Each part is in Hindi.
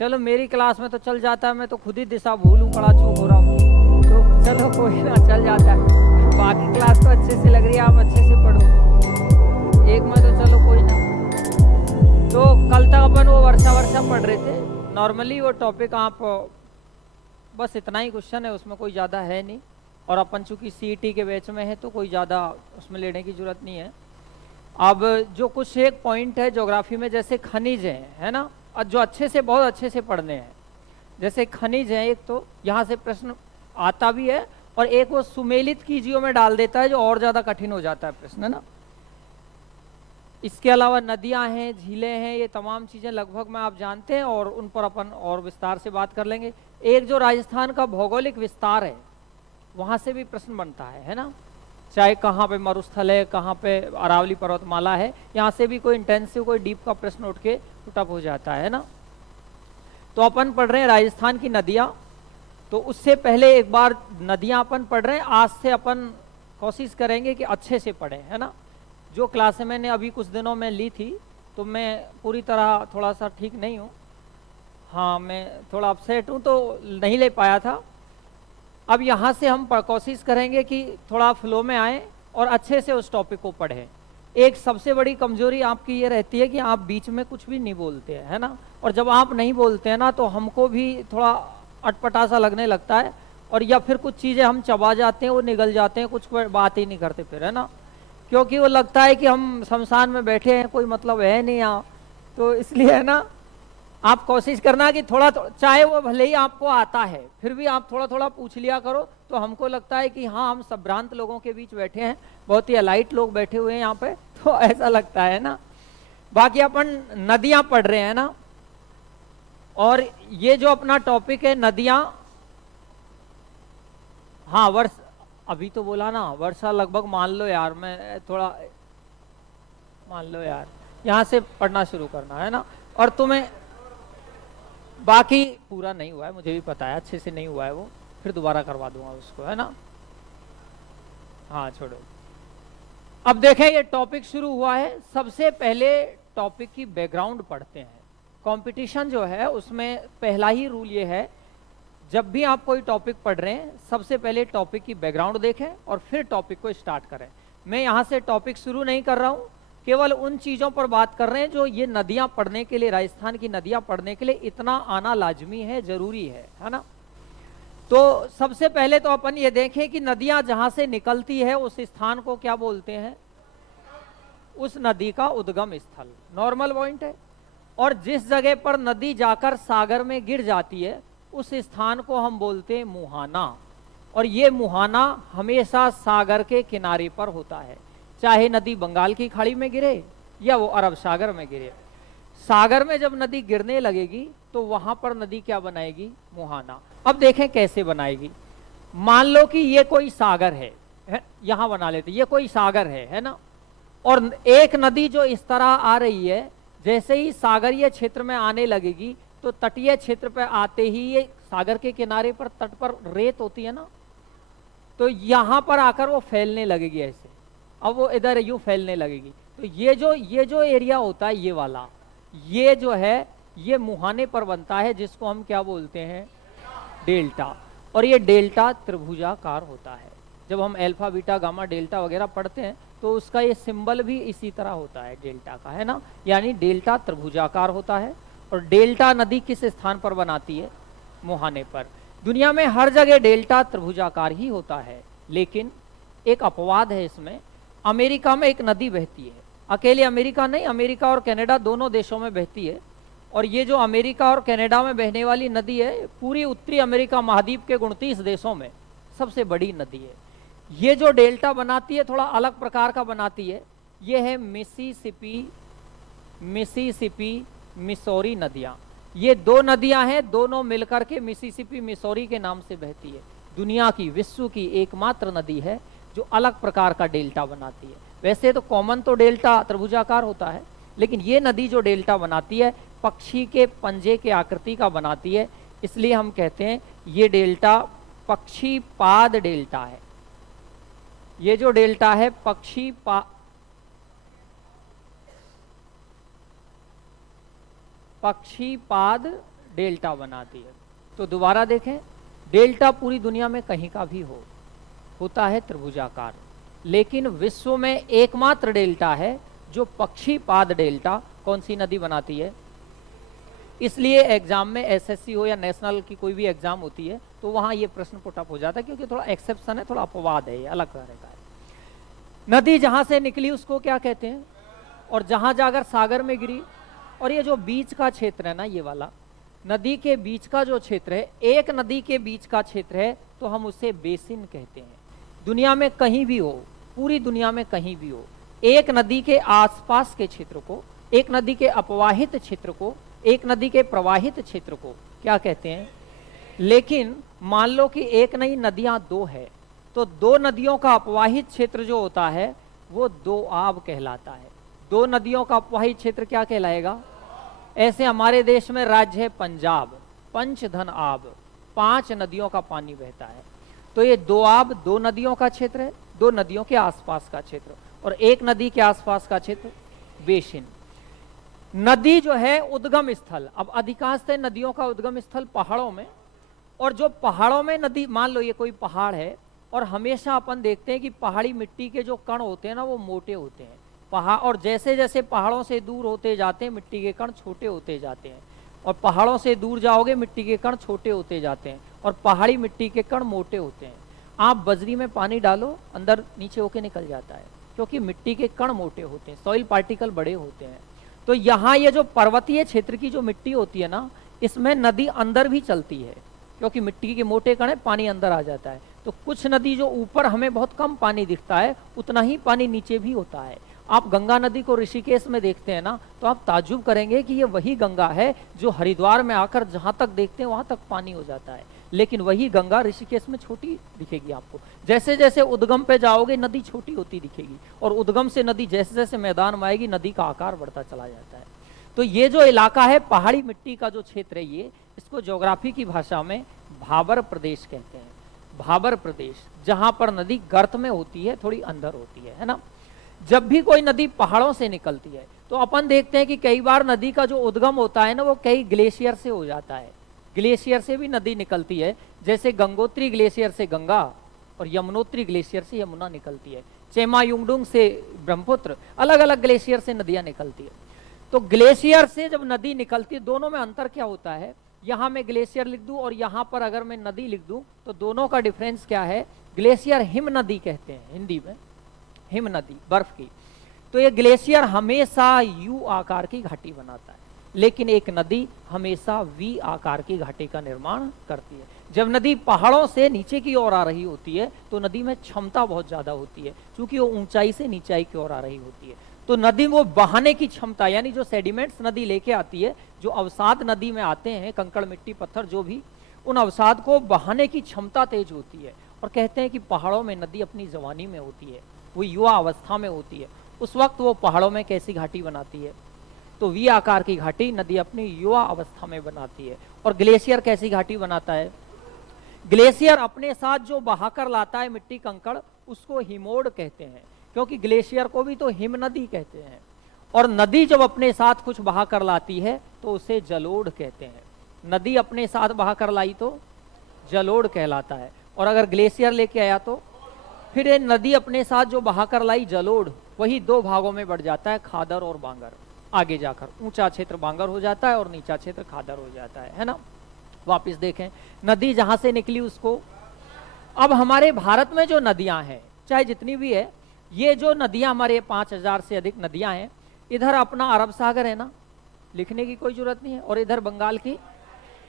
चलो मेरी क्लास में तो चल जाता है, मैं तो खुद ही दिशा भूलूं, कड़ा चूक हो रहा हूँ, तो चलो कोई ना, चल जाता है। बाकी क्लास तो अच्छे से लग रही है, आप अच्छे से पढ़ो, एक में तो चलो कोई ना। तो कल तक अपन वो वर्षा वर्षा पढ़ रहे थे। नॉर्मली वो टॉपिक आप बस इतना ही क्वेश्चन है, उसमें कोई ज़्यादा है नहीं, और अपन चूंकि सीईटी के बैच में है तो कोई ज़्यादा उसमें लेने की जरूरत नहीं है। अब जो कुछ एक पॉइंट है ज्योग्राफी में, जैसे खनिज है ना, और जो अच्छे से बहुत अच्छे से पढ़ने हैं। जैसे खनिज है एक, तो यहाँ से प्रश्न आता भी है, और एक वो सुमेलित कीजियों में डाल देता है जो और ज़्यादा कठिन हो जाता है प्रश्न, है ना। इसके अलावा नदियां हैं, झीलें हैं, ये तमाम चीज़ें लगभग में आप जानते हैं, और उन पर अपन और विस्तार से बात कर लेंगे। एक जो राजस्थान का भौगोलिक विस्तार है, वहाँ से भी प्रश्न बनता है ना। चाहे कहाँ पे मरुस्थल है, कहाँ पे अरावली पर्वतमाला है, यहाँ से भी कोई इंटेंसिव कोई डीप का प्रश्न उठ के पुटअप हो जाता है ना। तो अपन पढ़ रहे हैं राजस्थान की नदियाँ। तो उससे पहले एक बार नदियाँ अपन पढ़ रहे हैं, आज से अपन कोशिश करेंगे कि अच्छे से पढ़ें, है ना। जो क्लासें मैंने अभी कुछ दिनों में ली थी, तो मैं पूरी तरह थोड़ा सा ठीक नहीं हूँ। हाँ, मैं थोड़ा अपसेट हूँ, तो नहीं ले पाया था। अब यहाँ से हम कोशिश करेंगे कि थोड़ा फ्लो में आए और अच्छे से उस टॉपिक को पढ़ें। एक सबसे बड़ी कमजोरी आपकी ये रहती है कि आप बीच में कुछ भी नहीं बोलते हैं, है ना। और जब आप नहीं बोलते हैं ना, तो हमको भी थोड़ा अटपटा सा लगने लगता है, और या फिर कुछ चीज़ें हम चबा जाते हैं, वो निगल जाते हैं, कुछ बात ही नहीं करते फिर, है ना। क्योंकि वो लगता है कि हम शमशान में बैठे हैं, कोई मतलब है नहीं यहाँ। तो इसलिए है ना, आप कोशिश करना कि थोड़ा चाहे वो भले ही आपको आता है, फिर भी आप थोड़ा थोड़ा पूछ लिया करो, तो हमको लगता है कि हाँ, हम संभ्रांत लोगों के बीच बैठे हैं, बहुत ही अलाइट लोग बैठे हुए हैं यहाँ पे, तो ऐसा लगता है ना। बाकी अपन नदियां पढ़ रहे हैं ना, और ये जो अपना टॉपिक है नदियां, हाँ वर्ष, अभी तो बोला ना वर्षा लगभग मान लो यार, मैं थोड़ा मान लो यार, यहाँ से पढ़ना शुरू करना है ना। और तुम्हें बाकी पूरा नहीं हुआ है, मुझे भी पता है अच्छे से नहीं हुआ है वो, फिर दोबारा करवा दूंगा उसको, है ना। हाँ छोड़ो। अब देखें, ये टॉपिक शुरू हुआ है। सबसे पहले टॉपिक की बैकग्राउंड पढ़ते हैं। कंपटीशन जो है उसमें पहला ही रूल ये है, जब भी आप कोई टॉपिक पढ़ रहे हैं, सबसे पहले टॉपिक की बैकग्राउंड देखें और फिर टॉपिक को स्टार्ट करें। मैं यहाँ से टॉपिक शुरू नहीं कर रहा हूँ, केवल उन चीज़ों पर बात कर रहे हैं जो ये नदियाँ पढ़ने के लिए, राजस्थान की नदियाँ पढ़ने के लिए इतना आना लाजमी है, जरूरी है ना। तो सबसे पहले तो अपन ये देखें कि नदियाँ जहाँ से निकलती है उस स्थान को क्या बोलते हैं, उस नदी का उद्गम स्थल, नॉर्मल पॉइंट है। और जिस जगह पर नदी जाकर सागर में गिर जाती है, उस स्थान को हम बोलते हैं मुहाना। और ये मुहाना हमेशा सागर के किनारे पर होता है, चाहे नदी बंगाल की खाड़ी में गिरे या वो अरब सागर में गिरे। सागर में जब नदी गिरने लगेगी तो वहां पर नदी क्या बनाएगी, मुहाना। अब देखें कैसे बनाएगी। मान लो कि ये कोई सागर है, यहां बना लेते, ये कोई सागर है ना। और एक नदी जो इस तरह आ रही है, जैसे ही सागरीय क्षेत्र में आने लगेगी, तो तटीय क्षेत्र पर आते ही ये सागर के किनारे पर, तट पर रेत होती है ना, तो यहां पर आकर वो फैलने लगेगी ऐसे। अब वो इधर यूं फैलने लगेगी, तो ये जो एरिया होता है, ये वाला, ये जो है, ये मुहाने पर बनता है, जिसको हम क्या बोलते हैं, डेल्टा। और ये डेल्टा त्रिभुजाकार होता है। जब हम अल्फा बीटा गामा डेल्टा वगैरह पढ़ते हैं, तो उसका ये सिंबल भी इसी तरह होता है डेल्टा का, है ना। यानी डेल्टा त्रिभुजाकार होता है। और डेल्टा नदी किस स्थान पर बनाती है, मुहाने पर। दुनिया में हर जगह डेल्टा त्रिभुजाकार ही होता है, लेकिन एक अपवाद है इसमें। अमेरिका में एक नदी बहती है, अकेले अमेरिका नहीं, अमेरिका और कनाडा दोनों देशों में बहती है। और ये जो अमेरिका और कनाडा में बहने वाली नदी है, पूरी उत्तरी अमेरिका महाद्वीप के 29 देशों में सबसे बड़ी नदी है। ये जो डेल्टा बनाती है, थोड़ा अलग प्रकार का बनाती है। ये है मिसिसिपी, मिसौरी नदियाँ। ये दो नदियां हैं, दोनों मिलकर के मिसिसिपी मिसौरी के नाम से बहती है। दुनिया की, विश्व की एकमात्र नदी है जो अलग प्रकार का डेल्टा बनाती है। वैसे तो कॉमन तो डेल्टा त्रिभुजाकार होता है, लेकिन ये नदी जो डेल्टा बनाती है, पक्षी के पंजे के आकृति का बनाती है, इसलिए हम कहते हैं ये डेल्टा पक्षी पाद डेल्टा है। ये जो डेल्टा है पक्षी पाद डेल्टा बनाती है। तो दोबारा देखें, डेल्टा पूरी दुनिया में कहीं का भी होता है त्रिभुजाकार, लेकिन विश्व में एकमात्र डेल्टा है जो पक्षीपाद डेल्टा कौन सी नदी बनाती है। इसलिए एग्जाम में एसएससी हो या नेशनल की कोई भी एग्जाम होती है तो वहां ये प्रश्न पुटअप हो जाता है, क्योंकि थोड़ा एक्सेप्शन है, थोड़ा अपवाद है, ये अलग तरह का है। नदी जहां से निकली उसको क्या कहते हैं, और जहां जाकर सागर में गिरी, और ये जो बीच का क्षेत्र है ना, ये वाला नदी के बीच का जो क्षेत्र है, एक नदी के बीच का क्षेत्र है, तो हम उसे बेसिन कहते हैं। दुनिया में कहीं भी हो, पूरी दुनिया में कहीं भी हो, एक नदी के आसपास के क्षेत्र को, एक नदी के अपवाहित क्षेत्र को, एक नदी के प्रवाहित क्षेत्र को क्या कहते हैं। लेकिन मान लो कि एक नहीं, नदियां दो है, तो दो नदियों का अपवाहित क्षेत्र जो होता है वो दो आब कहलाता है। दो नदियों का अपवाहित क्षेत्र क्या कहलाएगा। ऐसे हमारे देश में राज्य है पंजाब, पंचधन आब, 5 नदियों का पानी बहता है, तो ये दो आब दो नदियों का क्षेत्र है, दो नदियों के आसपास का क्षेत्र, और एक नदी के आसपास का क्षेत्र बेसिन। नदी जो है उद्गम स्थल, अब अधिकांशतः नदियों का उद्गम स्थल पहाड़ों में, और जो पहाड़ों में नदी, मान लो ये कोई पहाड़ है, और हमेशा अपन देखते हैं कि पहाड़ी मिट्टी के जो कण होते हैं ना वो मोटे होते हैं पहाड़, और जैसे जैसे पहाड़ों से दूर होते जाते हैं मिट्टी के कण छोटे होते जाते हैं, और पहाड़ों से दूर जाओगे मिट्टी के कण छोटे होते जाते हैं, और पहाड़ी मिट्टी के कण मोटे होते हैं। आप बजरी में पानी डालो, अंदर नीचे होके निकल जाता है, क्योंकि मिट्टी के कण मोटे होते हैं, सॉइल पार्टिकल बड़े होते हैं। तो यहाँ ये जो पर्वतीय क्षेत्र की जो मिट्टी होती है ना, इसमें नदी अंदर भी चलती है, क्योंकि मिट्टी के मोटे कण है, पानी अंदर आ जाता है। तो कुछ नदी जो ऊपर हमें बहुत कम पानी दिखता है, उतना ही पानी नीचे भी होता है। आप गंगा नदी को ऋषिकेश में देखते हैं ना, तो आप ताज्जुब करेंगे कि ये वही गंगा है जो हरिद्वार में आकर जहां तक देखते हैं वहां तक पानी हो जाता है, लेकिन वही गंगा ऋषिकेश में छोटी दिखेगी आपको। जैसे जैसे उद्गम पे जाओगे नदी छोटी होती दिखेगी, और उद्गम से नदी जैसे जैसे मैदान में आएगी नदी का आकार बढ़ता चला जाता है। तो ये जो इलाका है पहाड़ी मिट्टी का जो क्षेत्र है, ये इसको ज्योग्राफी की भाषा में भाबर प्रदेश कहते हैं। भाबर प्रदेश, जहां पर नदी गर्त में होती है, थोड़ी अंदर होती है ना। जब भी कोई नदी पहाड़ों से निकलती है तो अपन देखते हैं कि कई बार नदी का जो उद्गम होता है ना, वो कई ग्लेशियर से हो जाता है। ग्लेशियर से भी नदी निकलती है, जैसे गंगोत्री ग्लेशियर से गंगा, और यमुनोत्री ग्लेशियर से यमुना निकलती है, चेमा युंगडुंग से ब्रह्मपुत्र, अलग अलग ग्लेशियर से नदियां निकलती है। तो ग्लेशियर से जब नदी निकलती है, दोनों में अंतर क्या होता है, यहां मैं ग्लेशियर लिख दूं और यहां पर अगर मैं नदी लिख दूं, तो दोनों का डिफरेंस क्या है। ग्लेशियर हिम नदी कहते हैं हिंदी में, हिम नदी बर्फ की। तो ये ग्लेशियर हमेशा यू आकार की घाटी बनाता है, लेकिन एक नदी हमेशा वी आकार की घाटी का निर्माण करती है। जब नदी पहाड़ों से नीचे की ओर आ रही होती है तो नदी में क्षमता बहुत ज्यादा होती है, क्योंकि वो ऊंचाई से नीचाई की ओर आ रही होती है। तो नदी वो बहाने की क्षमता, यानी जो सेडिमेंट्स नदी लेके आती है, जो अवसाद नदी में आते हैं, कंकड़ मिट्टी पत्थर जो भी, उन अवसाद को बहाने की क्षमता तेज होती है। और कहते हैं कि पहाड़ों में नदी अपनी जवानी में होती है, वो युवा अवस्था में होती है, उस वक्त वो पहाड़ों में कैसी घाटी बनाती है, तो वी आकार की घाटी नदी अपनी युवा अवस्था में बनाती है। और ग्लेशियर कैसी घाटी बनाता है, ग्लेशियर अपने साथ जो बहाकर लाता है मिट्टी कंकड़, उसको हिमोड कहते हैं, क्योंकि ग्लेशियर को भी तो हिम नदी कहते हैं। और नदी जब अपने साथ कुछ बहाकर लाती है तो उसे जलोढ़ कहते हैं। नदी अपने साथ बहाकर लाई तो जलोढ़ कहलाता है, और अगर ग्लेशियर लेके आया तो फिर ये नदी अपने साथ जो बहाकर लाई जलोढ़, वही 2 भागों में बढ़ जाता है, खादर और बांगर। आगे जाकर ऊंचा क्षेत्र बांगर हो जाता है और नीचा क्षेत्र खादर हो जाता है ना। वापिस देखें, नदी जहां से निकली उसको, अब हमारे भारत में जो नदियां हैं चाहे जितनी भी है, ये जो नदियां हमारे 5000 से अधिक नदियां हैं, इधर अपना अरब सागर है ना, लिखने की कोई जरूरत नहीं है, और इधर बंगाल की।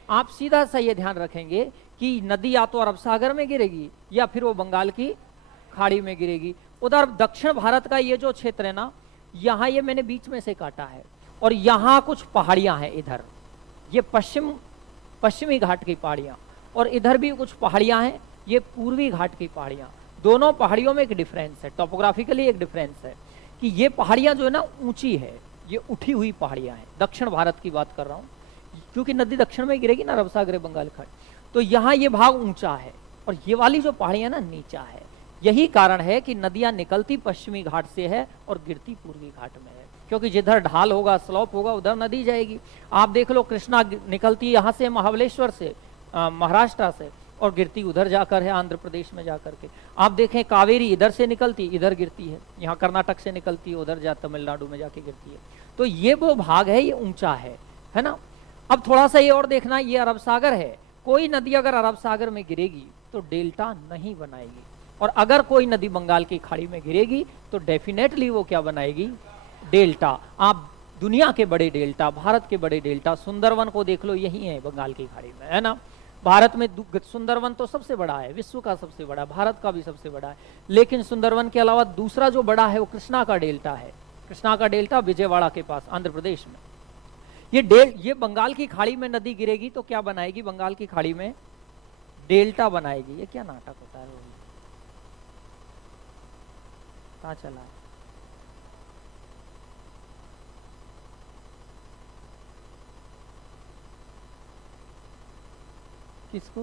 आप सीधा सा ये ध्यान रखेंगे कि नदी या तो अरब सागर में गिरेगी या फिर वो बंगाल की खाड़ी में गिरेगी। उधर दक्षिण भारत का ये जो क्षेत्र है ना, यहाँ ये मैंने बीच में से काटा है, और यहाँ कुछ पहाड़ियां हैं, इधर ये पश्चिमी घाट की पहाड़ियां, और इधर भी कुछ पहाड़ियां हैं, ये पूर्वी घाट की पहाड़ियां। दोनों पहाड़ियों में एक डिफरेंस है, टोपोग्राफिकली एक डिफरेंस है कि ये पहाड़ियां जो है ना ऊंची है, ये उठी हुई पहाड़ियां हैं। दक्षिण भारत की बात कर रहा हूँ, क्योंकि नदी दक्षिण में गिरेगी ना, अरब सागर बंगाल खाड़ी, तो यहाँ ये भाग ऊंचा है, और ये वाली जो पहाड़ियां ना नीचा है। यही कारण है कि नदियां निकलती पश्चिमी घाट से है और गिरती पूर्वी घाट में है। क्योंकि जिधर ढाल होगा, स्लोप होगा, उधर नदी जाएगी। आप देख लो, कृष्णा निकलती है यहाँ से महाबलेश्वर से, महाराष्ट्र से, और गिरती उधर जाकर है आंध्र प्रदेश में जाकर के। आप देखें कावेरी इधर से निकलती इधर गिरती है, यहाँ कर्नाटक से निकलती है उधर जा तमिलनाडु में जाके गिरती है। तो ये वो भाग है, ये ऊंचा है ना। अब थोड़ा सा ये और देखना, ये अरब सागर है, कोई नदी अगर अरब सागर में गिरेगी तो डेल्टा नहीं बनाएगी, और अगर कोई नदी बंगाल की खाड़ी में गिरेगी तो डेफिनेटली वो क्या बनाएगी, डेल्टा। आप दुनिया के बड़े डेल्टा, भारत के बड़े डेल्टा, सुंदरवन को देख लो, यही है बंगाल की खाड़ी में, है ना। भारत में सुंदरवन तो सबसे बड़ा है, विश्व का सबसे बड़ा, भारत का भी सबसे बड़ा है, लेकिन सुंदरवन के अलावा दूसरा जो बड़ा है वो कृष्णा का डेल्टा है। कृष्णा का डेल्टा विजयवाड़ा के पास आंध्र प्रदेश में। ये बंगाल की खाड़ी में नदी गिरेगी तो क्या बनाएगी, बंगाल की खाड़ी में डेल्टा बनाएगी। ये क्या नाटक होता है, कहाँ चला है? किसको?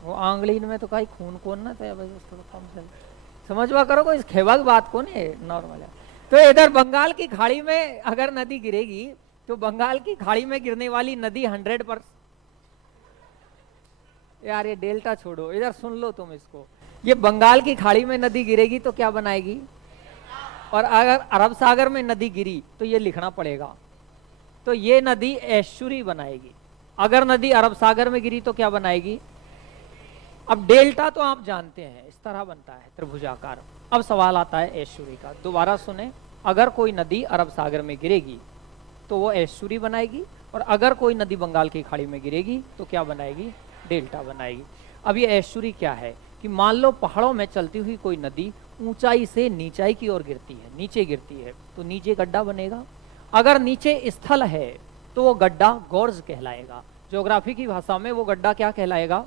वो आंगलीन में तो कहीं खून कौन ना था, बस थोड़ा कम चल समझवा करो, कोई खेवा की बात कौन है, नॉर्मल है। तो इधर बंगाल की खाड़ी में अगर नदी गिरेगी तो बंगाल की खाड़ी में गिरने वाली नदी 100%, यार ये डेल्टा छोड़ो, इधर सुन लो तुम इसको, ये बंगाल की खाड़ी में नदी गिरेगी तो क्या बनाएगी, और अगर अरब सागर में नदी गिरी तो ये लिखना पड़ेगा, तो ये नदी एस्चुरी बनाएगी। अगर नदी अरब सागर में गिरी तो क्या बनाएगी। अब डेल्टा तो आप जानते हैं इस तरह बनता है, त्रिभुजाकार। अब सवाल आता है एस्चुरी का, दोबारा सुने, अगर कोई नदी अरब सागर में गिरेगी तो वो एस्चुरी बनाएगी, और अगर कोई नदी बंगाल की खाड़ी में गिरेगी तो क्या बनाएगी, डेल्टा बनाएगी। अब ये एस्चुरी क्या है कि मान लो पहाड़ों में चलती हुई कोई नदी ऊंचाई से नीचाई की ओर गिरती है, नीचे गिरती है, तो नीचे गड्ढा बनेगा। अगर नीचे स्थल है तो वो गड्ढा गॉर्ज कहलाएगा। ज्योग्राफी की भाषा में वो गड्ढा क्या कहलाएगा।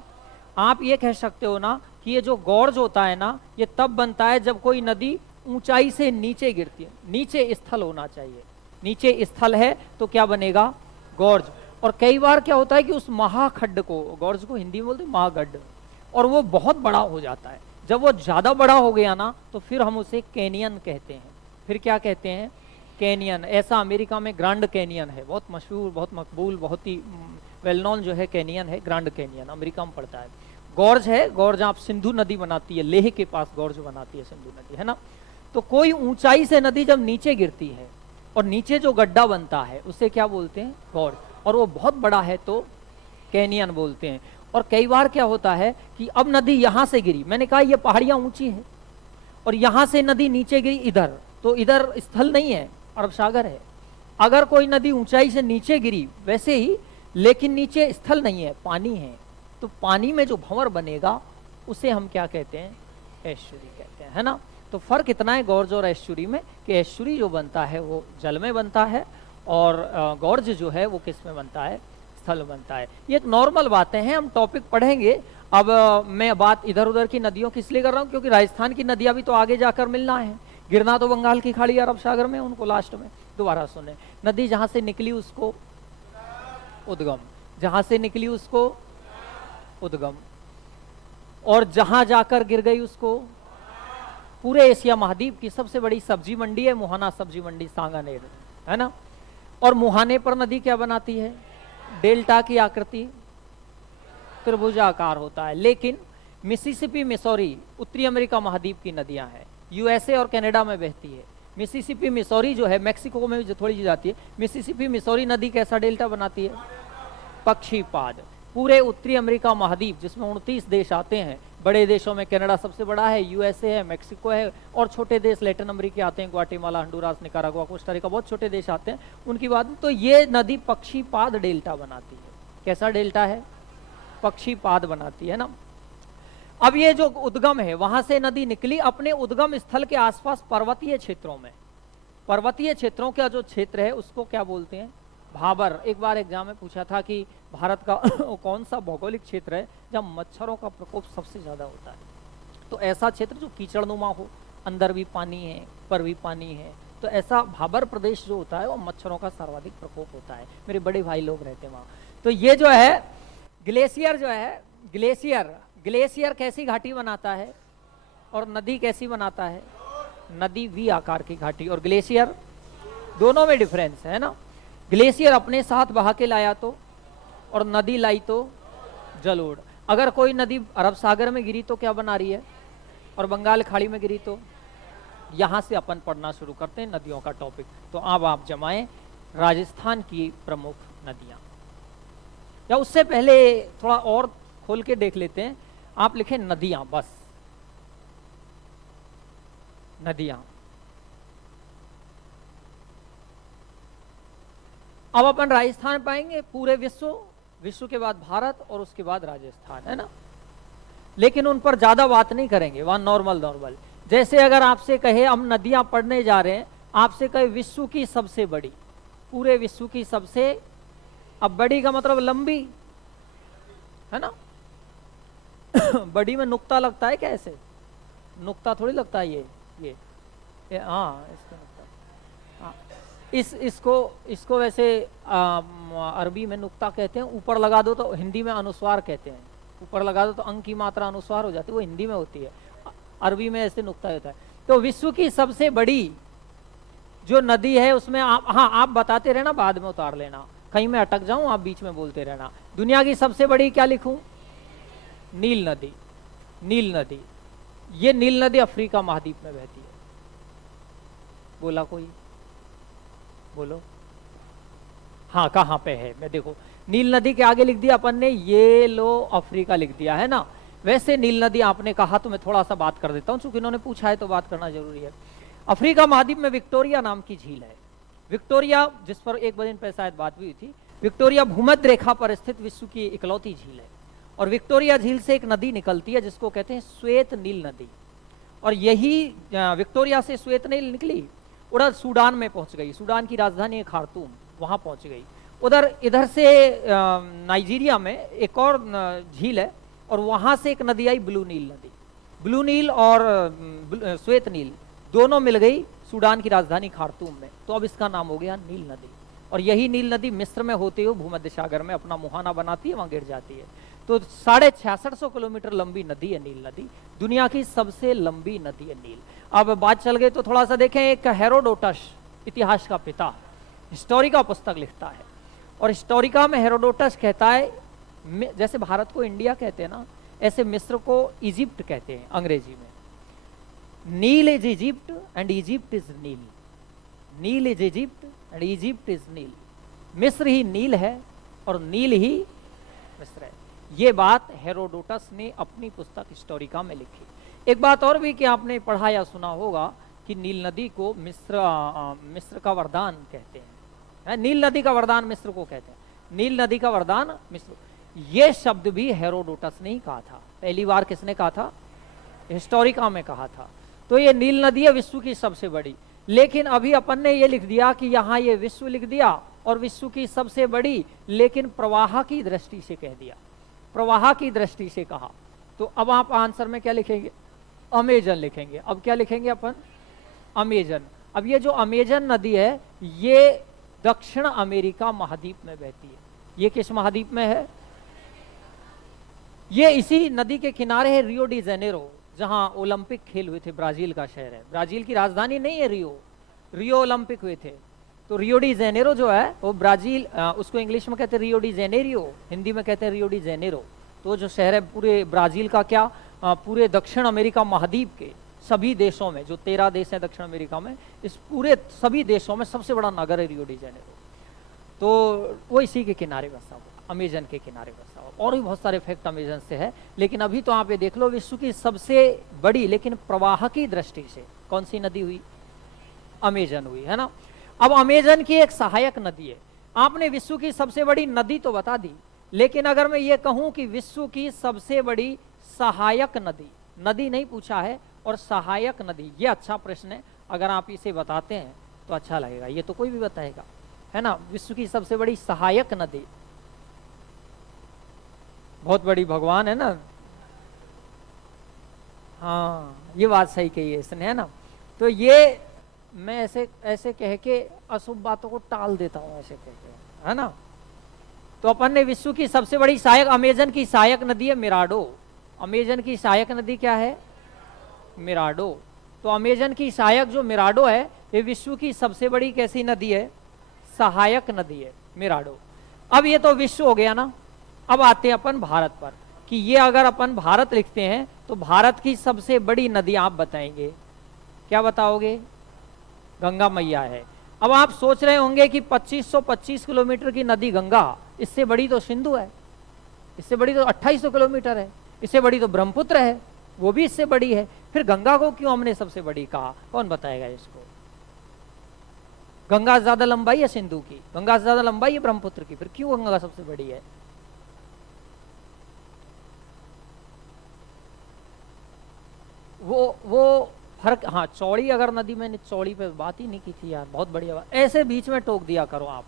आप ये कह सकते हो ना कि ये जो गॉर्ज होता है ना, ये तब बनता है जब कोई नदी ऊंचाई से नीचे गिरती है, नीचे स्थल होना चाहिए, नीचे स्थल है तो क्या बनेगा, गॉर्ज। और कई बार क्या होता है कि उस महाखड्ड को, गॉर्ज को हिंदी में बोलते हैं महागड्ढ, और वो बहुत बड़ा हो जाता है। जब वो ज्यादा बड़ा हो गया ना तो फिर हम उसे कैनियन कहते हैं। फिर क्या कहते हैं, कैनियन। ऐसा अमेरिका में ग्रैंड कैनियन है, बहुत मशहूर, बहुत मकबूल, बहुत ही वेल नोन जो है कैनियन है, ग्रैंड कैनियन, अमेरिका में पड़ता है। गॉर्ज है, गॉर्ज आप सिंधु नदी बनाती है, लेह के पास गॉर्ज बनाती है सिंधु नदी, है ना। तो कोई ऊंचाई से नदी जब नीचे गिरती है और नीचे जो गड्ढा बनता है उसे क्या बोलते हैं, गॉर्ज, और वो बहुत बड़ा है तो कैनियन बोलते हैं। और कई बार क्या होता है कि अब नदी यहां से गिरी, मैंने कहा ये पहाड़ियां ऊंची है, और यहां से नदी नीचे गिरी इधर, तो इधर स्थल नहीं है, अरब सागर है। अगर कोई नदी ऊंचाई से नीचे गिरी वैसे ही, लेकिन नीचे स्थल नहीं है, पानी है, तो पानी में जो भंवर बनेगा उसे हम क्या कहते हैं, एस्चुरी कहते हैं, है ना। तो फर्क इतना है गॉर्ज और एस्चुरी में कि एस्चुरी जो बनता है वो जल में बनता है, और गॉर्ज जो है वो किस में बनता है, स्थल बनता है। ये एक नॉर्मल बातें हैं, हम टॉपिक पढ़ेंगे। अब मैं बात इधर उधर की नदियों की इसलिए कर रहा हूँ क्योंकि राजस्थान की नदियां भी तो आगे जाकर मिलना है, गिरना तो बंगाल की खाड़ी अरब सागर में उनको लास्ट में। दोबारा सुने, नदी जहां से निकली उसको उद्गम, जहां से निकली उसको उद्गम, और जहां जाकर गिर गई उसको। पूरे एशिया महाद्वीप की सबसे बड़ी सब्जी मंडी है मुहाना सब्जी मंडी, सांगानेर, है ना। और मुहाने पर नदी क्या बनाती है, डेल्टा की आकृति, त्रिभुजाकार होता है। लेकिन मिसिसिपी, मिसौरी उत्तरी अमेरिका महाद्वीप की नदियां हैं, यूएसए और कनाडा में बहती है। मिसिसिपी मिसौरी जो है मैक्सिको में भी थोड़ी सी जाती है। मिसिसिपी मिसौरी नदी कैसा डेल्टा बनाती है, पक्षीपाद। पूरे उत्तरी अमेरिका महाद्वीप जिसमें 29 देश आते हैं, बड़े देशों में कनाडा सबसे बड़ा है, यूएसए है, मैक्सिको है, और छोटे देश लेटिन अमेरिका आते हैं, ग्वाटेमाला, हंडुरास, निकारागुआ, कोस्टा रिका, बहुत छोटे देश आते हैं, उनकी बात। तो ये नदी पक्षीपाद डेल्टा बनाती है। कैसा डेल्टा है, पक्षीपाद बनाती है ना। अब ये जो उद्गम है, वहां से नदी निकली, अपने उद्गम स्थल के आसपास पर्वतीय क्षेत्रों में, पर्वतीय क्षेत्रों का जो क्षेत्र है उसको क्या बोलते हैं, भाबर। एक बार एग्जाम में पूछा था कि भारत का कौन सा भौगोलिक क्षेत्र है जहाँ मच्छरों का प्रकोप सबसे ज्यादा होता है। तो ऐसा क्षेत्र जो कीचड़नुमा हो, अंदर भी पानी है, ऊपर भी पानी है, तो ऐसा भाबर प्रदेश जो होता है वो मच्छरों का सर्वाधिक प्रकोप होता है। मेरे बड़े भाई लोग रहते हैं वहाँ। तो ये जो है ग्लेशियर जो है ग्लेशियर, ग्लेशियर कैसी घाटी बनाता है और नदी कैसी बनाता है? नदी वी आकार की घाटी और ग्लेशियर, दोनों में डिफरेंस है ना। ग्लेशियर अपने साथ बहा के लाया तो, और नदी लाई तो जलोढ़। अगर कोई नदी अरब सागर में गिरी तो क्या बना रही है, और बंगाल खाड़ी में गिरी तो। यहां से अपन पढ़ना शुरू करते हैं नदियों का टॉपिक। तो अब आप जमाएं राजस्थान की प्रमुख नदियां, या उससे पहले थोड़ा और खोल के देख लेते हैं। आप लिखें नदियां, बस नदियां। अब अपन राजस्थान पाएंगे, पूरे विश्व के बाद भारत और उसके बाद राजस्थान, है ना। लेकिन उन पर ज्यादा बात नहीं करेंगे, वहां नॉर्मल। जैसे अगर आपसे कहे हम नदियां पढ़ने जा रहे हैं, आपसे कहे विश्व की सबसे बड़ी, पूरे विश्व की सबसे, अब बड़ी का मतलब लंबी, है ना। बड़ी में नुक्ता लगता है क्या? ऐसे नुक्ता थोड़ी लगता है ये हाँ, इसको नुक्ता, हाँ। इसको वैसे अरबी में नुक्ता कहते हैं। ऊपर लगा दो तो हिंदी में अनुस्वार कहते हैं। ऊपर लगा दो तो अंक की मात्रा अनुस्वार हो जाती है, वो हिंदी में होती है, अरबी में ऐसे नुक्ता होता है। तो विश्व की सबसे बड़ी जो नदी है उसमें आप बताते रहना, बाद में उतार लेना, कहीं मैं अटक जाऊं आप बीच में बोलते रहना। दुनिया की सबसे बड़ी क्या लिखूं? नील नदी। नील नदी, ये नील नदी अफ्रीका महाद्वीप में बहती है। बोला कोई? बोलो हाँ, कहाँ पे है? मैं देखो, नील नदी के आगे लिख दिया अपन ने, ये लो अफ्रीका लिख दिया, है ना। वैसे नील नदी आपने कहा तो मैं थोड़ा सा बात कर देता हूं, चूंकि इन्होंने पूछा है तो बात करना जरूरी है। अफ्रीका महाद्वीप में विक्टोरिया नाम की झील है। विक्टोरिया, जिस पर एक दिन पहले शायद बात भी हुई थी, विक्टोरिया भूमध्य रेखा पर स्थित विश्व की इकलौती झील है। और विक्टोरिया झील से एक नदी निकलती है जिसको कहते हैं श्वेत नील नदी। और यही विक्टोरिया से श्वेत नील निकली, उधर सूडान में पहुंच गई। सूडान की राजधानी है खार्तूम, वहां पहुंच गई। उधर इधर से नाइजीरिया में एक और झील है, और वहां से एक नदी आई ब्लू नील नदी। ब्लू नील और श्वेत नील दोनों मिल गई सूडान की राजधानी खार्तूम में, तो अब इसका नाम हो गया नील नदी। और यही नील नदी मिस्र में होते हुए भूमध्य सागर में अपना मुहाना बनाती है, वहां गिर जाती है। तो 6650 किलोमीटर लंबी नदी है नील नदी, दुनिया की सबसे लंबी नदी है नील। अब बात चल गई तो थोड़ा सा देखें। एक हेरोडोटस, इतिहास का पिता, हिस्टोरिका पुस्तक लिखता है, और हिस्टोरिका में हेरोडोटस कहता है, जैसे भारत को इंडिया कहते हैं ना, ऐसे मिस्र को इजिप्ट कहते हैं अंग्रेजी में। Nile is Egypt and Egypt is Nile. Nile is Egypt and Egypt is Nile. मिस्र ही नील है और नील ही मिस्र है। ये बात हेरोडोटस ने अपनी पुस्तक हिस्टोरिका में लिखी। एक बात और भी कि आपने पढ़ा या सुना होगा कि नील नदी को मिस्र का वरदान कहते हैं। नील नदी का वरदान मिस्र को कहते हैं। नील नदी का वरदान मिस्र, ये शब्द भी हेरोडोटस ने ही कहा था। पहली बार किसने कहा था? हिस्टोरिका में कहा था। तो ये नील नदी है विश्व की सबसे बड़ी। लेकिन अभी अपन ने ये लिख दिया कि यहाँ ये विश्व लिख दिया और विश्व की सबसे बड़ी, लेकिन प्रवाह की दृष्टि से कह दिया, प्रवाह की दृष्टि से कहा। तो अब आप आंसर में क्या लिखेंगे? अमेजन लिखेंगे। अब क्या लिखेंगे अपन? अमेजन। अब ये जो अमेजन नदी है ये दक्षिण अमेरिका महाद्वीप में बहती है। ये किस महाद्वीप में है? ये इसी नदी के किनारे है रियो डी जेनेरो, जहां ओलंपिक खेल हुए थे। ब्राजील का शहर है, ब्राजील की राजधानी नहीं है रियो, रियो ओलंपिक हुए थे। तो रियो डी जेनेरो जो है वो ब्राजील, उसको इंग्लिश में कहते हैं रियो डी जेनेरियो, हिंदी में कहते हैं रियो डी जेनेरो। तो जो शहर है पूरे ब्राजील का, क्या पूरे दक्षिण अमेरिका महाद्वीप के सभी देशों में, जो 13 देश हैं दक्षिण अमेरिका में, इस पूरे सभी देशों में सबसे बड़ा नगर है रियो डी जेनेरो। तो वो इसी के किनारे बसा हुआ, अमेजन के किनारे बसा हुआ। और भी बहुत सारे फैक्ट अमेजन से है, लेकिन अभी तो आप ये देख लो विश्व की सबसे बड़ी लेकिन प्रवाह की दृष्टि से कौन सी नदी हुई? अमेजन हुई, है ना। अब अमेजन की एक सहायक नदी है। आपने विश्व की सबसे बड़ी नदी तो बता दी, लेकिन अगर मैं ये कहूं कि विश्व की सबसे बड़ी सहायक नदी, नदी नहीं पूछा है, और सहायक नदी, ये अच्छा प्रश्न है। अगर आप इसे बताते हैं तो अच्छा लगेगा, ये तो कोई भी बताएगा, है ना। विश्व की सबसे बड़ी सहायक नदी, बहुत बड़ी भगवान है ना। हाँ, ये बात सही कही है इसने, है ना। तो ये मैं ऐसे ऐसे कह के अशुभ बातों को टाल देता हूँ, ऐसे कह के, है ना। तो अपन ने विश्व की सबसे बड़ी सहायक, अमेजन की सहायक नदी है मिराडो। अमेजन की सहायक नदी क्या है? मिराडो। तो अमेजन की सहायक जो मिराडो है, ये विश्व की सबसे बड़ी कैसी नदी है? सहायक नदी है मिराडो। अब ये तो विश्व हो गया ना। अब आते हैं अपन भारत पर, कि ये अगर अपन भारत लिखते हैं तो भारत की सबसे बड़ी नदी आप बताएंगे, क्या बताओगे? गंगा मैया है। अब आप सोच रहे होंगे कि 2525 किलोमीटर की नदी गंगा, इससे बड़ी तो सिंधु है, इससे बड़ी तो 2800 किलोमीटर है, इससे बड़ी तो ब्रह्मपुत्र है, वो भी इससे बड़ी है। फिर गंगा को क्यों हमने सबसे बड़ी कहा? कौन बताएगा इसको? गंगा ज्यादा लंबाई है सिंधु की, गंगा ज्यादा लंबाई है ब्रह्मपुत्र की, फिर क्यों गंगा सबसे बड़ी है? वो फर्क, हाँ चौड़ी अगर नदी, मैंने चौड़ी पे बात ही नहीं की थी यार, बहुत बढ़िया बात, ऐसे बीच में टोक दिया करो आप।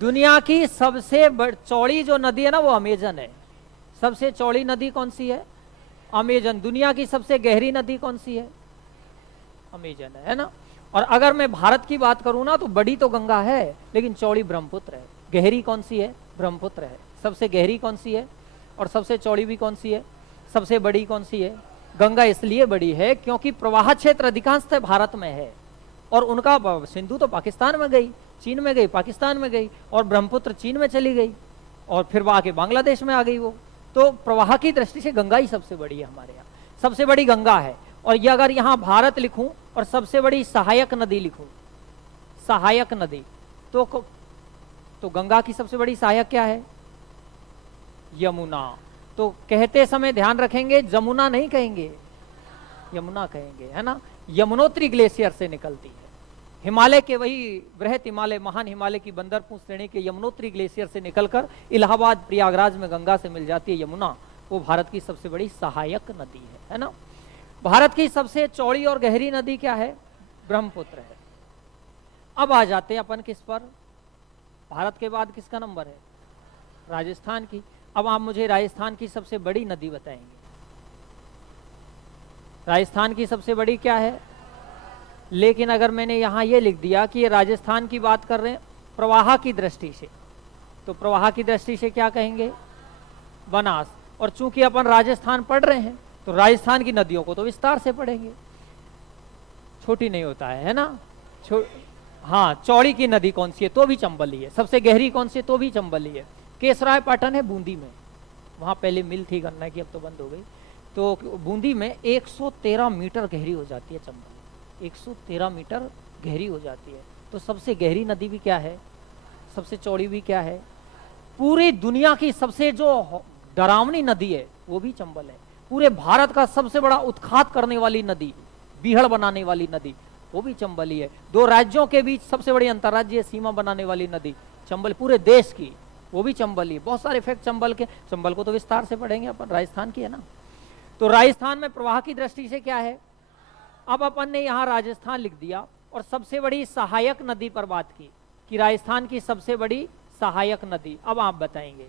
दुनिया की सबसे चौड़ी जो नदी है ना वो अमेजन है। सबसे चौड़ी नदी कौन सी है? अमेजन। दुनिया की सबसे गहरी नदी कौन सी है? अमेजन है ना। और अगर मैं भारत की बात करूं ना तो बड़ी तो गंगा है लेकिन चौड़ी ब्रह्मपुत्र है। गहरी कौन सी है? ब्रह्मपुत्र है। सबसे गहरी कौन सी है? और सबसे चौड़ी भी कौन सी है? सबसे बड़ी कौन सी है? गंगा इसलिए बड़ी है क्योंकि प्रवाह क्षेत्र अधिकांशतः भारत में है, और उनका सिंधु तो पाकिस्तान में गई, चीन में गई, पाकिस्तान में गई, और ब्रह्मपुत्र चीन में चली गई, और फिर वहां के बांग्लादेश में आ गई वो। तो प्रवाह की दृष्टि से गंगा ही सबसे बड़ी है हमारे यहाँ, सबसे बड़ी गंगा है। और ये अगर यहाँ भारत लिखूं और सबसे बड़ी सहायक नदी लिखूं, सहायक नदी, तो गंगा की सबसे बड़ी सहायक क्या है? यमुना। तो कहते समय ध्यान रखेंगे, जमुना नहीं कहेंगे, यमुना कहेंगे, है ना। यमुनोत्री ग्लेशियर से निकलती है, हिमालय के, वही बृहत हिमालय, महान हिमालय की बंदरपुर श्रेणी के यमुनोत्री ग्लेशियर से निकलकर इलाहाबाद प्रयागराज में गंगा से मिल जाती है यमुना। वो भारत की सबसे बड़ी सहायक नदी है ना। भारत की सबसे चौड़ी और गहरी नदी क्या है? ब्रह्मपुत्र है। अब आ जाते हैं अपन किस पर? भारत के बाद किसका नंबर है? राजस्थान की। अब आप मुझे राजस्थान की सबसे बड़ी नदी बताएंगे। राजस्थान की सबसे बड़ी क्या है? लेकिन अगर मैंने यहां ये लिख दिया कि ये राजस्थान की बात कर रहे हैं प्रवाह की दृष्टि से, तो प्रवाह की दृष्टि से क्या कहेंगे? बनास। और चूंकि अपन राजस्थान पढ़ रहे हैं तो राजस्थान की नदियों को तो विस्तार से पढ़ेंगे, छोटी नहीं होता है ना। हाँ, चौड़ी की नदी कौन सी है? तो भी चंबल ही है। सबसे गहरी कौन सी है? तो भी चंबल ही है। केसराय पाटन है बूंदी में, वहां पहले मिल थी गन्ना की, अब तो बंद हो गई। तो बूंदी में 113 मीटर गहरी हो जाती है चंबल, 113 मीटर गहरी हो जाती है। तो सबसे गहरी नदी भी क्या है? सबसे चौड़ी भी क्या है? पूरी दुनिया की सबसे जो डरावनी नदी है वो भी चंबल है। पूरे भारत का सबसे बड़ा उत्खात करने वाली नदी, बीहड़ बनाने वाली नदी, वो भी चंबल ही है। दो राज्यों के बीच सबसे बड़ी अंतर्राज्यीय सीमा बनाने वाली नदी चंबल, पूरे देश की, वो भी चंबल ही। बहुत सारे फैक्ट चंबल के, चंबल को तो विस्तार से पढ़ेंगे अपन, राजस्थान की है ना। तो राजस्थान में प्रवाह की दृष्टि से क्या है? अब अपन ने यहां राजस्थान लिख दिया और सबसे बड़ी सहायक नदी पर बात की कि राजस्थान की सबसे बड़ी सहायक नदी। अब आप बताएंगे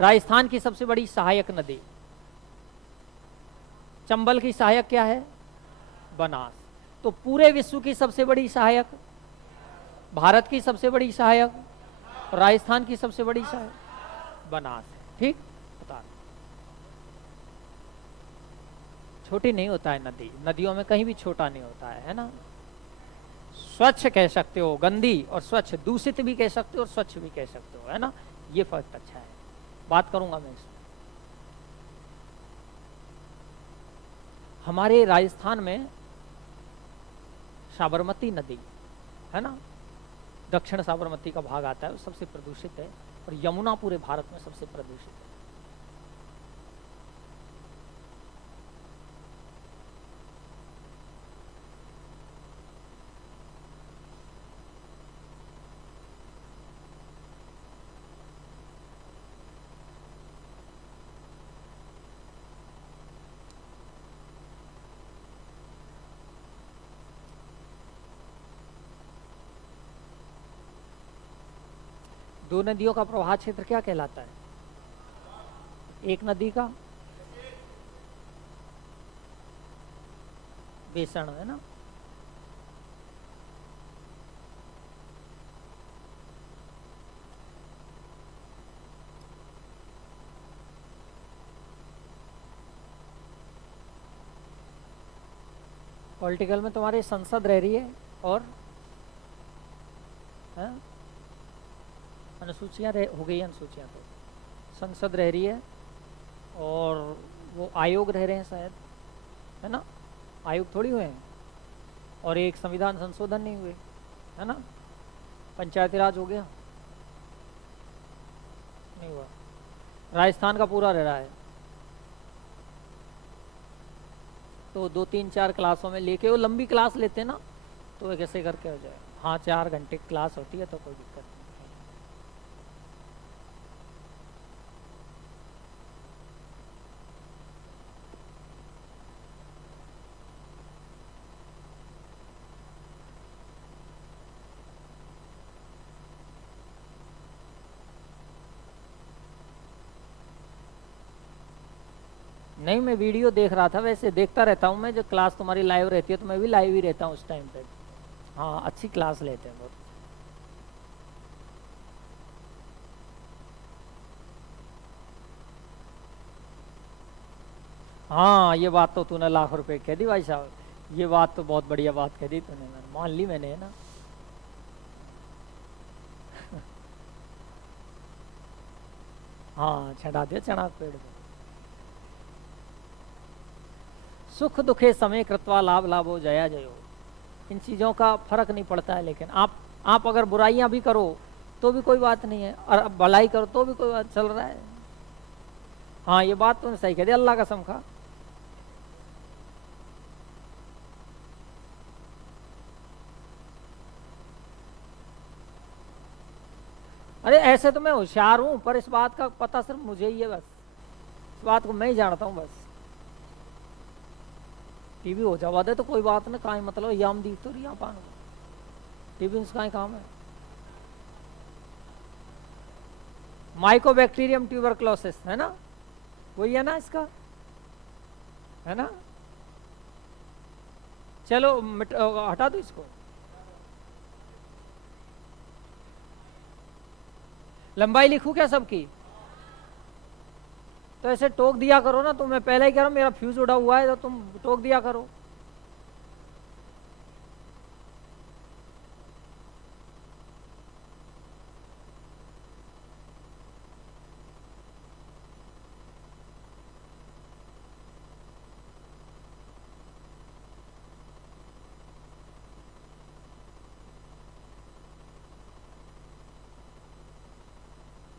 राजस्थान की सबसे बड़ी सहायक नदी। चंबल की सहायक क्या है? बनास। तो पूरे विश्व की सबसे बड़ी सहायक, भारत की सबसे बड़ी सहायक, राजस्थान की सबसे बड़ी सहायक बनास है। ठीक, बता। छोटी नहीं होता है नदी, नदियों में कहीं भी छोटा नहीं होता है ना। स्वच्छ कह सकते हो, गंदी और स्वच्छ, दूषित भी कह सकते हो और स्वच्छ भी कह सकते हो, है ना। ये फर्क अच्छा है, बात करूंगा मैं इसमें। हमारे राजस्थान में साबरमती नदी है ना, दक्षिण साबरमती का भाग आता है, वो सबसे प्रदूषित है, और यमुना पूरे भारत में सबसे प्रदूषित है। दो नदियों का प्रवाह क्षेत्र क्या कहलाता है? एक नदी का बेसन, है ना। पॉलिटिकल में तुम्हारी संसद रह रही है और है? अनुसूचियां हो गई, अनुसूचियां तो संसद रह रही है और वो आयोग रह रहे हैं शायद, है ना? आयोग थोड़ी हुए हैं, और एक संविधान संशोधन नहीं हुए, है ना? पंचायती राज हो गया, नहीं हुआ। राजस्थान का पूरा रह रहा है, तो 2 3 4 क्लासों में लेके, वो लंबी क्लास लेते हैं ना, तो एक ऐसे करके हो जाए। हाँ 4 घंटे की क्लास होती है तो कोई दिक्कत नहीं। मैं वीडियो देख रहा था, वैसे देखता रहता हूँ मैं, जो क्लास तुम्हारी लाइव रहती है तो मैं भी लाइव ही रहता हूँ उस टाइम पे। हाँ अच्छी क्लास लेते हैं बहुत। हाँ ये बात तो तूने लाख रुपए कह दी भाई साहब, ये बात तो बहुत बढ़िया बात कह दी तूने, मान ली मैंने, है ना? हाँ चढ़ा दिया चढ़ा पेड़ पे। सुख दुखे समय कृत्वा लाभ लाभो जया जयो, इन चीज़ों का फर्क नहीं पड़ता है। लेकिन आप अगर बुराइयां भी करो तो भी कोई बात नहीं है, और अब भलाई करो तो भी कोई बात, चल रहा है। हाँ ये बात तूने सही कह दी, अल्लाह कसम खा। अरे ऐसे तो मैं होशियार हूं, पर इस बात का पता सिर्फ मुझे ही है बस, इस बात को मैं ही जानता हूं बस। टीवी हो जावा दे तो कोई बात नहीं, कहाँ मतलब याम दी तो रिया पान, टीवी का काम है। माइकोबैक्टीरियम ट्यूबरक्लोसिस, है ना? वही है ना इसका, है ना? चलो हटा दो इसको। लंबाई लिखूं क्या सबकी? तो ऐसे टोक दिया करो ना, तो मैं पहले ही कह रहा हूं मेरा फ्यूज उड़ा हुआ है, तो तुम टोक दिया करो।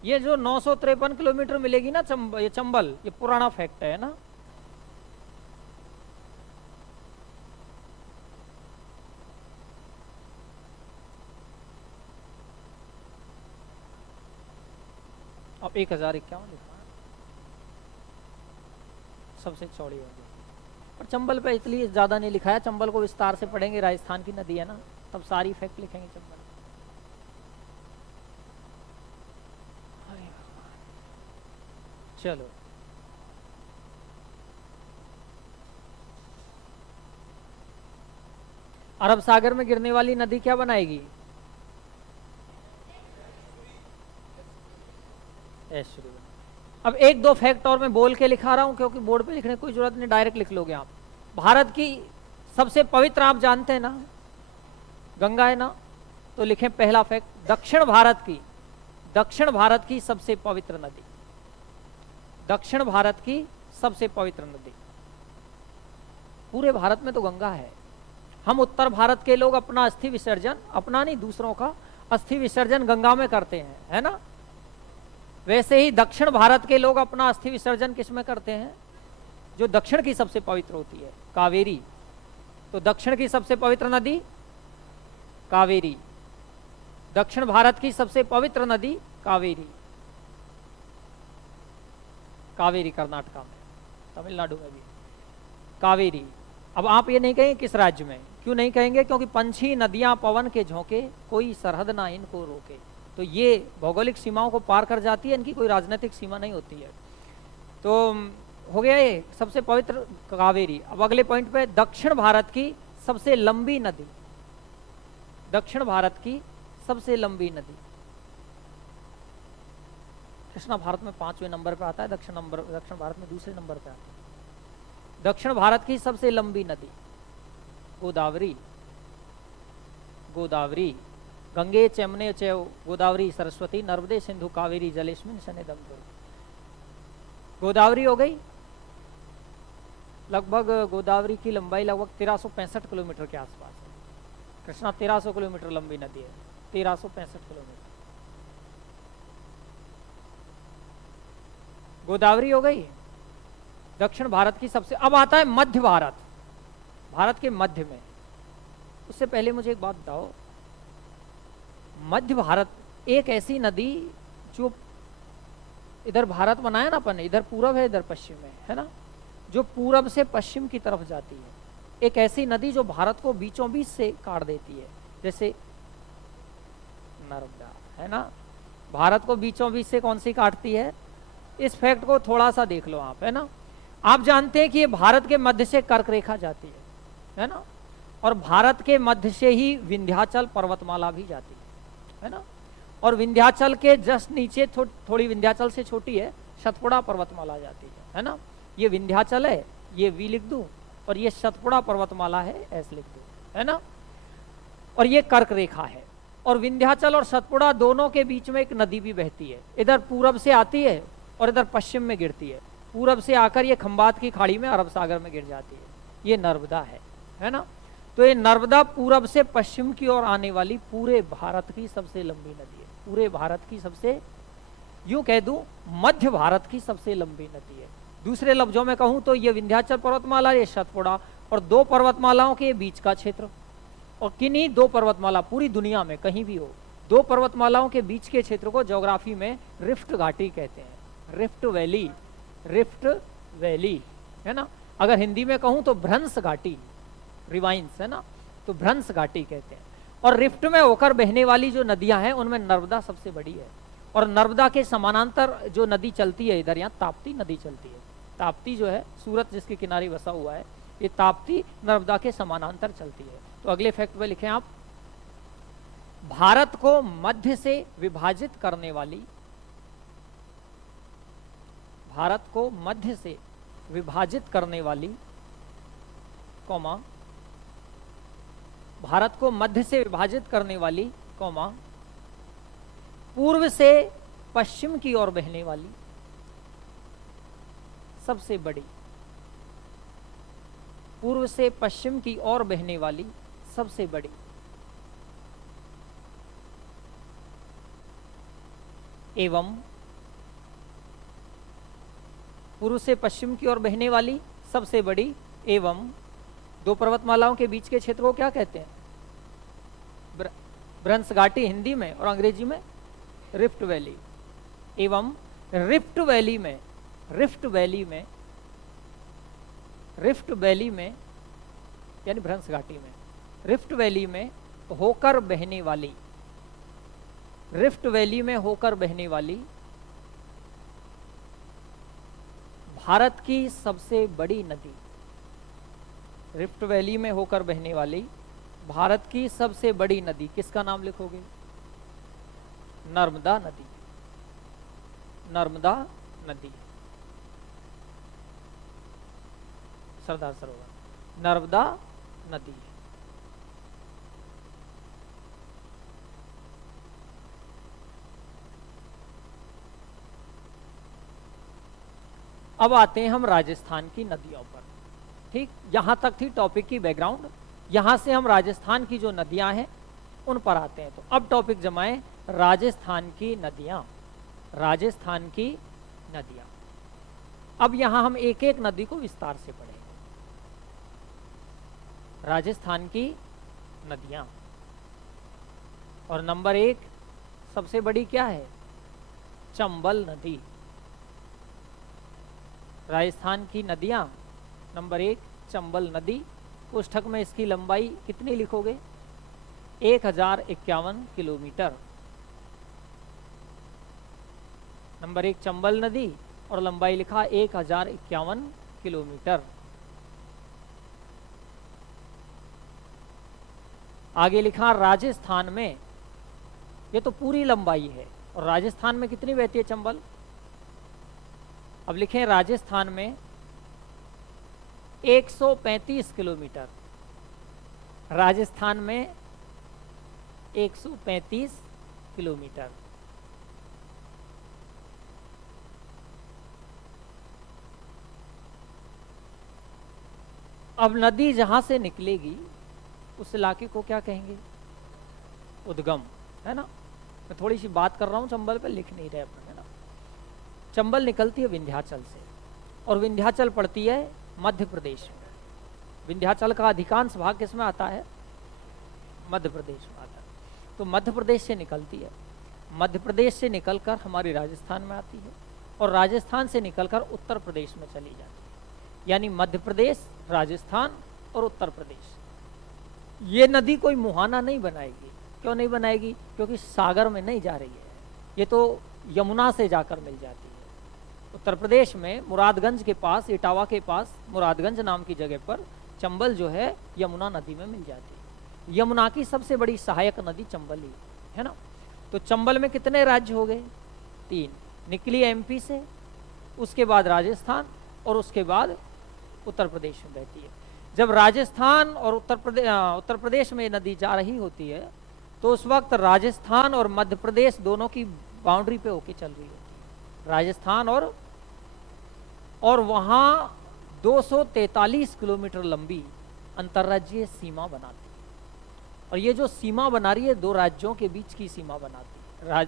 ये जो 953 किलोमीटर मिलेगी ना ये चंबल, ये पुराना फैक्ट है ना? अब 1051 लिखा है, सबसे चौड़ी होगी। और चंबल पे इसलिए ज्यादा नहीं लिखा है, चंबल को विस्तार से पढ़ेंगे, राजस्थान की नदी है ना, तब सारी फैक्ट लिखेंगे चंबल। चलो अरब सागर में गिरने वाली नदी क्या बनाएगी? ऐश्वर्य। अब 1 2 फैक्ट और मैं बोल के लिखा रहा हूं, क्योंकि बोर्ड पे लिखने की कोई जरूरत नहीं, डायरेक्ट लिख लोगे आप। भारत की सबसे पवित्र, आप जानते हैं ना, गंगा है ना? तो लिखें पहला फैक्ट, दक्षिण भारत की सबसे पवित्र नदी, दक्षिण भारत की सबसे पवित्र नदी। पूरे भारत में तो गंगा है। हम उत्तर भारत के लोग अपना अस्थि विसर्जन, अपना नहीं दूसरों का अस्थि विसर्जन गंगा में करते हैं, है ना? वैसे ही दक्षिण भारत के लोग अपना अस्थि विसर्जन किस में करते हैं? जो दक्षिण की सबसे पवित्र होती है, कावेरी। तो दक्षिण की सबसे पवित्र नदी कावेरी, दक्षिण भारत की सबसे पवित्र नदी कावेरी। कावेरी कर्नाटका में, तमिलनाडु में भी कावेरी। अब आप ये नहीं कहेंगे किस राज्य में, क्यों नहीं कहेंगे? क्योंकि पंछी नदियां पवन के झोंके, कोई सरहद ना इनको रोके। तो ये भौगोलिक सीमाओं को पार कर जाती है, इनकी कोई राजनीतिक सीमा नहीं होती है। तो हो गया ये सबसे पवित्र कावेरी। अब अगले पॉइंट पे, दक्षिण भारत की सबसे लंबी नदी, दक्षिण भारत की सबसे लंबी नदी। कृष्णा भारत में 5वें नंबर पे आता है, दक्षिण भारत में दूसरे नंबर पे आता है। दक्षिण भारत की सबसे लंबी नदी गोदावरी, गोदावरी, गंगे चैमने चैव गोदावरी सरस्वती नर्मदे सिंधु कावेरी जलेस्मिन सन्निधम कुरु। गोदावरी हो गई। लगभग गोदावरी की लंबाई लगभग 1365 किलोमीटर के आसपास है। कृष्णा 1300 किलोमीटर लंबी नदी है, 1365 किलोमीटर। गोदावरी हो गई दक्षिण भारत की सबसे। अब आता है मध्य भारत, भारत के मध्य में। उससे पहले मुझे एक बात बताओ, मध्य भारत एक ऐसी नदी जो इधर भारत बनाया ना अपन, इधर पूरब है इधर पश्चिम है ना, जो पूरब से पश्चिम की तरफ जाती है। एक ऐसी नदी जो भारत को बीचों बीच से काट देती है, जैसे नर्मदा है ना, भारत को बीचों बीच से कौन सी काटती है? इस फैक्ट को थोड़ा सा देख लो आप, है ना। आप जानते हैं कि ये भारत के मध्य से कर्क रेखा जाती है ना, और भारत के मध्य से ही विंध्याचल पर्वतमाला भी जाती है ना, और विंध्याचल के जस्ट नीचे थोड़ी विंध्याचल से छोटी है सतपुड़ा पर्वतमाला जाती है ना। ये विंध्याचल है, ये वी लिख दूं, और ये सतपुड़ा पर्वतमाला है एस लिख दूं, है ना। और ये कर्क रेखा है, और विंध्याचल और सतपुड़ा दोनों के बीच में एक नदी भी बहती है। इधर पूरब से आती है और इधर पश्चिम में गिरती है। पूरब से आकर ये खंबात की खाड़ी में अरब सागर में गिर जाती है। ये नर्मदा है ना। तो ये नर्मदा पूरब से पश्चिम की ओर आने वाली पूरे भारत की सबसे लंबी नदी है। पूरे भारत की सबसे, यूं कह दूं मध्य भारत की सबसे लंबी नदी है। दूसरे लफ्जों में कहूं तो ये विंध्याचल पर्वतमाला, ये सतपुड़ा, और दो पर्वतमालाओं के बीच का क्षेत्र। और किन्हीं दो पर्वतमाला, पूरी दुनिया में कहीं भी हो, दो पर्वतमालाओं के बीच के क्षेत्र को ज्योग्राफी में रिफ्ट घाटी कहते हैं। रिफ्ट वैली, रिफ्ट वैली है ना। अगर हिंदी में कहूं तो भ्रंश घाटी, रिवाइंस है ना, तो भ्रंश घाटी कहते हैं। और रिफ्ट में होकर बहने वाली जो नदियां हैं उनमें नर्मदा सबसे बड़ी है। और नर्मदा के समानांतर जो नदी चलती है इधर, यहाँ ताप्ती नदी चलती है। ताप्ती जो है, सूरत जिसके किनारे बसा हुआ है, ये ताप्ती नर्मदा के समानांतर चलती है। तो अगले फैक्ट में लिखें आप, भारत को मध्य से विभाजित करने वाली, भारत को मध्य से विभाजित करने वाली, कौमा, भारत को मध्य से विभाजित करने वाली, कौमा, पूर्व से पश्चिम की ओर बहने वाली सबसे बड़ी, पूर्व से पश्चिम की ओर बहने वाली सबसे बड़ी, एवं पूर्व से पश्चिम की ओर बहने वाली सबसे बड़ी एवं दो पर्वतमालाओं के बीच के क्षेत्र को क्या कहते हैं? भ्रंश घाटी हिंदी में, और अंग्रेजी में रिफ्ट वैली। एवं रिफ्ट वैली में, रिफ्ट वैली में, रिफ्ट वैली में यानी भ्रंश घाटी में, रिफ्ट वैली में होकर बहने वाली, रिफ्ट वैली में होकर बहने वाली भारत की सबसे बड़ी नदी, रिफ्ट वैली में होकर बहने वाली भारत की सबसे बड़ी नदी, किसका नाम लिखोगे? नर्मदा नदी, नर्मदा नदी, सरदार सरोवर, नर्मदा नदी। अब आते हैं हम राजस्थान की नदियों पर। ठीक, यहां तक थी टॉपिक की बैकग्राउंड। यहां से हम राजस्थान की जो नदियां हैं उन पर आते हैं। तो अब टॉपिक जमाएं राजस्थान की नदियां, राजस्थान की नदियां। अब यहां हम एक एक नदी को विस्तार से पढ़ेंगे। राजस्थान की नदियां, और नंबर एक सबसे बड़ी क्या है? चंबल नदी। राजस्थान की नदियां नंबर एक चंबल नदी। कोष्ठक में इसकी लंबाई कितनी लिखोगे? 1051 किलोमीटर। नंबर एक चंबल नदी और लंबाई लिखा 1051 किलोमीटर। आगे लिखा राजस्थान में, ये तो पूरी लंबाई है। और राजस्थान में कितनी बहती है चंबल? अब लिखें राजस्थान में 135 किलोमीटर। राजस्थान में 135 किलोमीटर। अब नदी जहां से निकलेगी उस इलाके को क्या कहेंगे? उद्गम, है ना। मैं थोड़ी सी बात कर रहा हूं चंबल पे, लिख नहीं रहे अपन, है ना। चंबल निकलती है विंध्याचल से, और विंध्याचल पड़ती है मध्य प्रदेश में। विंध्याचल का अधिकांश भाग किसमें आता है? मध्य प्रदेश में आता है। तो मध्य प्रदेश से निकलती है, मध्य प्रदेश से निकलकर हमारी राजस्थान में आती है, और राजस्थान से निकलकर उत्तर प्रदेश में चली जाती है। यानी मध्य प्रदेश, राजस्थान और उत्तर प्रदेश। ये नदी कोई मुहाना नहीं बनाएगी। क्यों नहीं बनाएगी? क्योंकि सागर में नहीं जा रही है, ये तो यमुना से जाकर मिल जाती है। उत्तर प्रदेश में मुरादगंज के पास, इटावा के पास मुरादगंज नाम की जगह पर चंबल जो है यमुना नदी में मिल जाती है। यमुना की सबसे बड़ी सहायक नदी चंबल ही है ना। तो चंबल में कितने राज्य हो गए? 3। निकली एमपी से, उसके बाद राजस्थान, और उसके बाद उत्तर प्रदेश में बहती है। जब राजस्थान और उत्तर प्रदेश में नदी जा रही होती है तो उस वक्त राजस्थान और मध्य प्रदेश दोनों की बाउंड्री पे होके चल रही होती है। राजस्थान और वहां 243 किलोमीटर लंबी अंतर्राज्यीय सीमा बनाती है। और ये जो सीमा बना रही है, 2 राज्यों के बीच की सीमा बनाती है।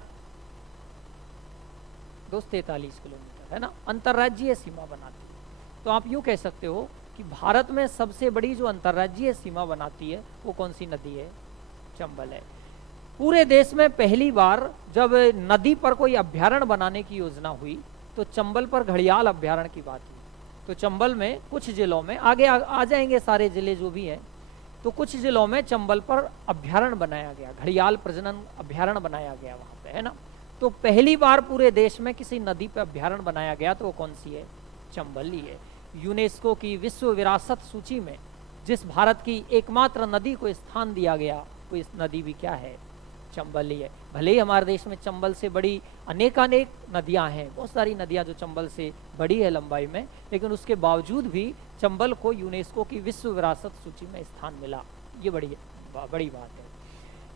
243 किलोमीटर, है ना, अंतर्राज्यीय सीमा बनाती है। तो आप यूं कह सकते हो कि भारत में सबसे बड़ी जो अंतर्राज्यीय सीमा बनाती है वो कौन सी नदी है? चंबल है। पूरे देश में पहली बार जब नदी पर कोई अभ्यारण्य बनाने की योजना हुई तो चंबल पर घड़ियाल अभ्यारण्य की बात हुई। तो चंबल में कुछ जिलों में, आगे आ जाएंगे सारे जिले जो भी हैं, तो कुछ जिलों में चंबल पर अभ्यारण्य बनाया गया, घड़ियाल प्रजनन अभ्यारण्य बनाया गया वहां पे, है ना। तो पहली बार पूरे देश में किसी नदी पर अभ्यारण्य बनाया गया तो वो कौन सी है? चंबल ही है। यूनेस्को की विश्व विरासत सूची में जिस भारत की एकमात्र नदी को स्थान दिया गया वो इस नदी भी क्या है? चंबल ही है। भले ही हमारे देश में चंबल से बड़ी अनेकानेक नदियां हैं, बहुत सारी नदियां जो चंबल से बड़ी है लंबाई में, लेकिन उसके बावजूद भी चंबल को यूनेस्को की विश्व विरासत सूची में स्थान मिला। ये बड़ी बात है।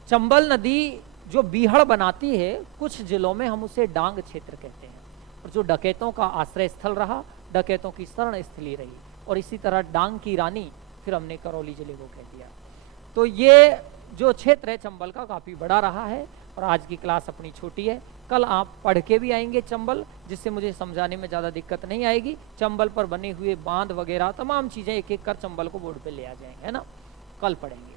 चंबल नदी जो बीहड़ बनाती है, कुछ जिलों में हम उसे डांग क्षेत्र कहते हैं, और जो डकैतों का आश्रय स्थल रहा, डकैतों की शरण स्थली रही, और इसी तरह डांग की रानी फिर हमने करौली जिले को कह दिया। तो ये जो क्षेत्र है चंबल का काफी बड़ा रहा है। और आज की क्लास अपनी छोटी है, कल आप पढ़ के भी आएंगे चंबल, जिससे मुझे समझाने में ज़्यादा दिक्कत नहीं आएगी। चंबल पर बने हुए बांध वगैरह तमाम चीज़ें एक एक कर चंबल को बोर्ड पे ले आ जाएंगे, है ना। कल पढ़ेंगे।